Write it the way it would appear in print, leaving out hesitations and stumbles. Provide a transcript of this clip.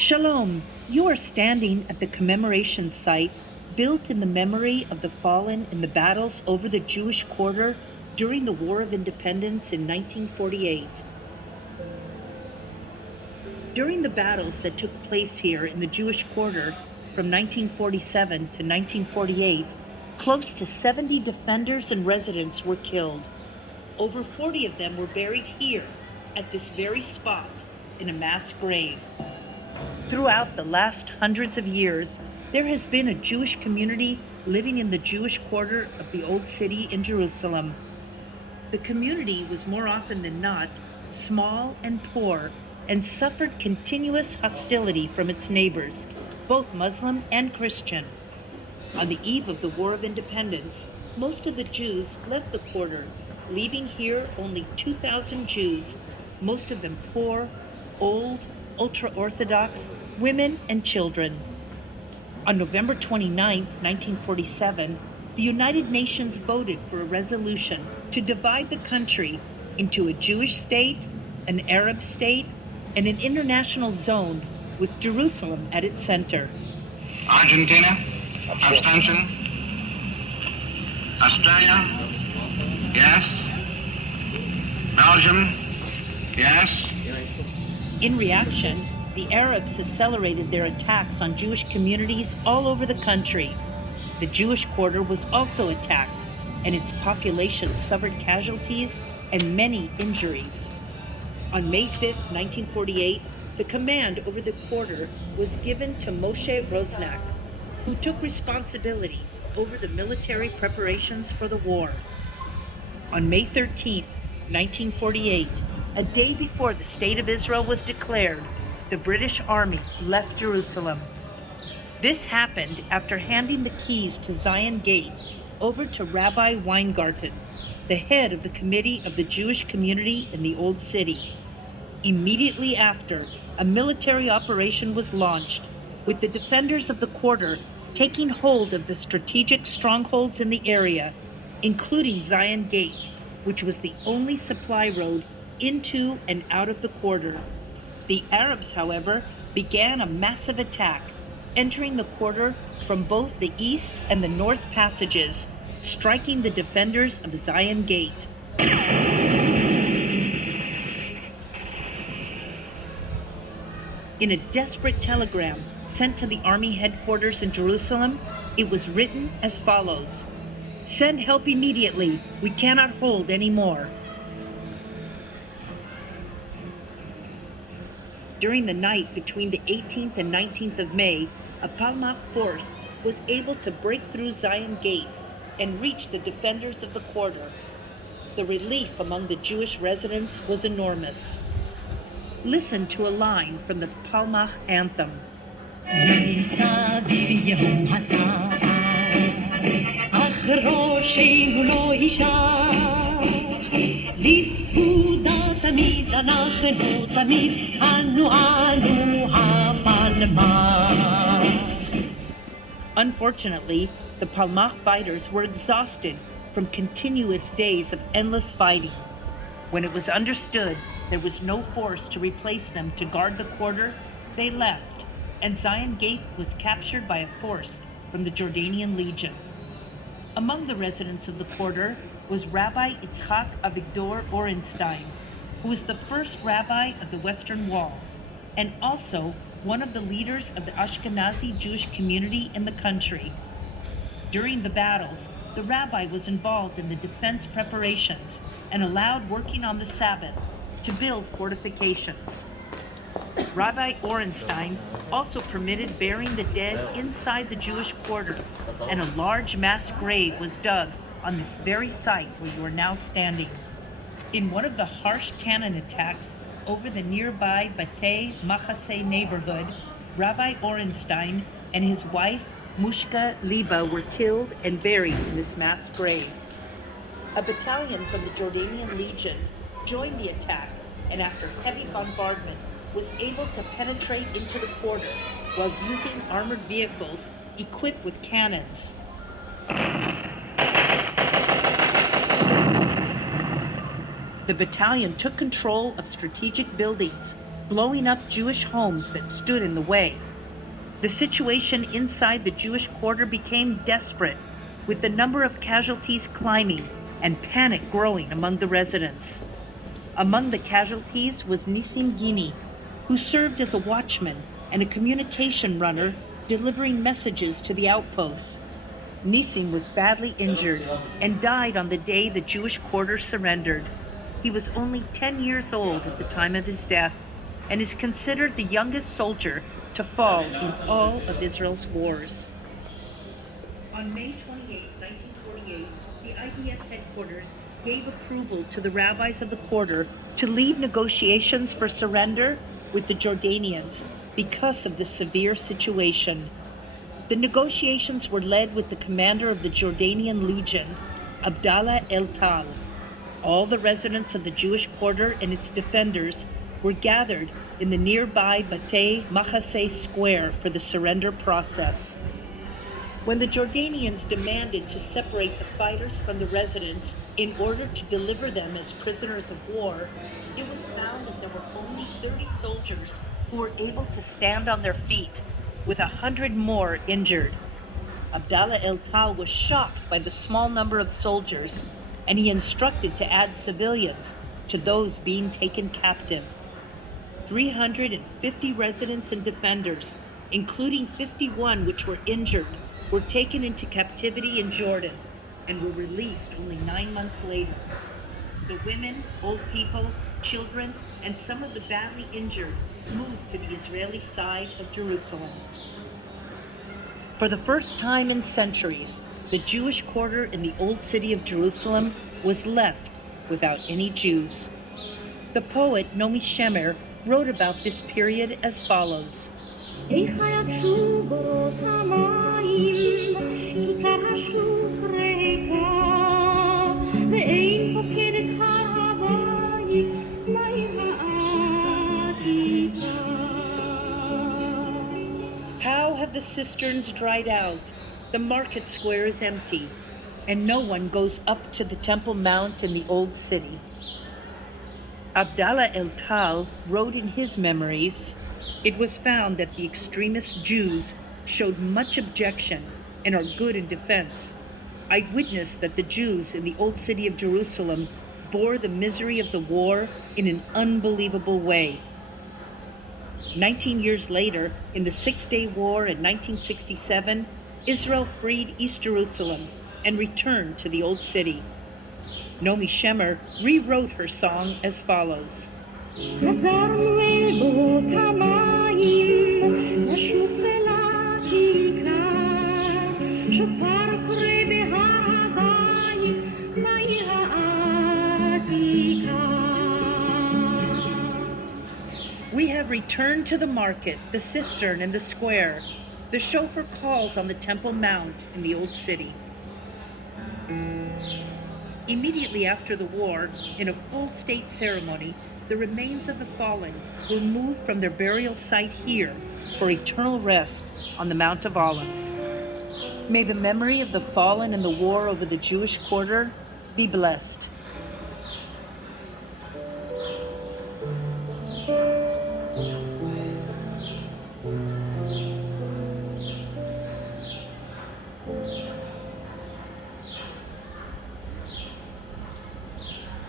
Shalom, you are standing at the commemoration site built in the memory of the fallen in the battles over the Jewish quarter during the War of Independence in 1948. During the battles that took place here in the Jewish quarter from 1947 to 1948, close to 70 defenders and residents were killed. Over 40 of them were buried here at this very spot in a mass grave. Throughout the last hundreds of years, there has been a Jewish community living in the Jewish quarter of the Old City in Jerusalem. The community was more often than not small and poor and suffered continuous hostility from its neighbors, both Muslim and Christian. On the eve of the War of Independence, most of the Jews left the quarter, leaving here only 2,000 Jews, most of them poor, old, ultra-Orthodox, women, and children. On November 29, 1947, the United Nations voted for a resolution to divide the country into a Jewish state, an Arab state, and an international zone with Jerusalem at its center. Argentina, abstention. Australia, yes. Belgium, yes. In reaction, the Arabs accelerated their attacks on Jewish communities all over the country. The Jewish quarter was also attacked, and its population suffered casualties and many injuries. On May 5, 1948, the command over the quarter was given to Moshe Rosnak, who took responsibility over the military preparations for the war. On May 13, 1948, a day before the State of Israel was declared, the British Army left Jerusalem. This happened after handing the keys to Zion Gate over to Rabbi Weingarten, the head of the committee of the Jewish community in the Old City. Immediately after, a military operation was launched, with the defenders of the quarter taking hold of the strategic strongholds in the area, including Zion Gate, which was the only supply road into and out of the quarter. The Arabs, however, began a massive attack, entering the quarter from both the east and the north passages, striking the defenders of Zion Gate. In a desperate telegram sent to the army headquarters in Jerusalem, it was written as follows: "Send help immediately. We cannot hold any more." During the night between the 18th and 19th of May, a Palmach force was able to break through Zion Gate and reach the defenders of the quarter. The relief among the Jewish residents was enormous. Listen to a line from the Palmach anthem. Unfortunately, the Palmach fighters were exhausted from continuous days of endless fighting. When it was understood there was no force to replace them to guard the quarter, they left, and Zion Gate was captured by a force from the Jordanian Legion. Among the residents of the quarter was Rabbi Yitzhak Avigdor Orenstein, who was the first rabbi of the Western Wall, and also one of the leaders of the Ashkenazi Jewish community in the country. During the battles, the rabbi was involved in the defense preparations and allowed working on the Sabbath to build fortifications. Rabbi Orenstein also permitted burying the dead inside the Jewish quarter, and a large mass grave was dug on this very site where you are now standing. In one of the harsh cannon attacks over the nearby Batei Machase neighborhood, Rabbi Orenstein and his wife Mushka Liba were killed and buried in this mass grave. A battalion from the Jordanian Legion joined the attack, and after heavy bombardment was able to penetrate into the quarter while using armored vehicles equipped with cannons. The battalion took control of strategic buildings, blowing up Jewish homes that stood in the way. The situation inside the Jewish quarter became desperate, with the number of casualties climbing and panic growing among the residents. Among the casualties was Nissim Gini, who served as a watchman and a communication runner delivering messages to the outposts. Nissim was badly injured and died on the day the Jewish quarter surrendered. He was only 10 years old at the time of his death and is considered the youngest soldier to fall in all of Israel's wars. On May 28, 1948, the IDF headquarters gave approval to the rabbis of the quarter to lead negotiations for surrender with the Jordanians because of the severe situation. The negotiations were led with the commander of the Jordanian Legion, Abdallah el-Tal. All the residents of the Jewish quarter and its defenders were gathered in the nearby Batei Machaseh Square for the surrender process. When the Jordanians demanded to separate the fighters from the residents in order to deliver them as prisoners of war, it was found that there were only 30 soldiers who were able to stand on their feet, with 100 more injured. Abdallah el-Tal was shocked by the small number of soldiers, and he instructed to add civilians to those being taken captive. 350 residents and defenders, including 51 which were injured, were taken into captivity in Jordan and were released only 9 months later. The women, old people, children, and some of the badly injured moved to the Israeli side of Jerusalem. For the first time in centuries, the Jewish quarter in the old city of Jerusalem was left without any Jews. The poet Naomi Shemer wrote about this period as follows. How have the cisterns dried out? The market square is empty, and no one goes up to the Temple Mount in the old city. Abdallah el-Tal wrote in his memories, "It was found that the extremist Jews showed much objection and are good in defense. I witnessed that the Jews in the old city of Jerusalem bore the misery of the war in an unbelievable way." 19 years later, in the Six-Day War in 1967, Israel freed East Jerusalem and returned to the old city. Naomi Shemer rewrote her song as follows. We have returned to the market, the cistern, and the square. The shofar calls on the Temple Mount in the old city. Immediately after the war, in a full state ceremony, the remains of the fallen were moved from their burial site here for eternal rest on the Mount of Olives. May the memory of the fallen in the war over the Jewish quarter be blessed.